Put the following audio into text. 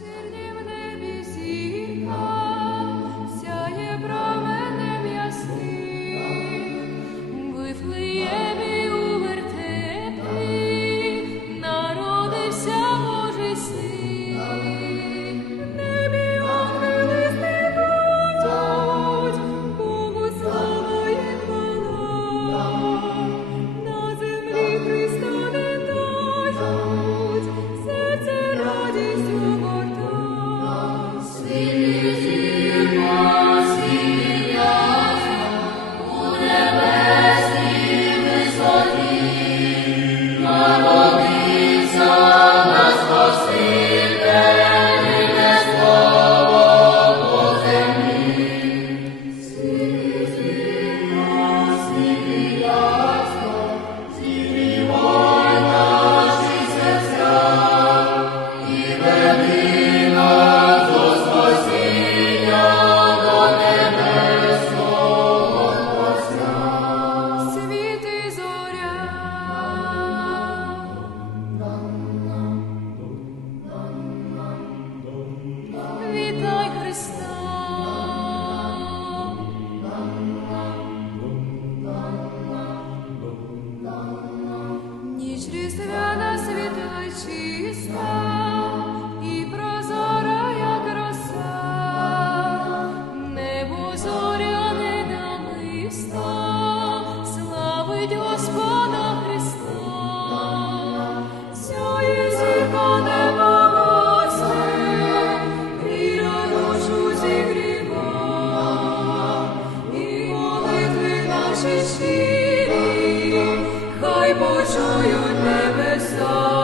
eternity. хай почують небеса.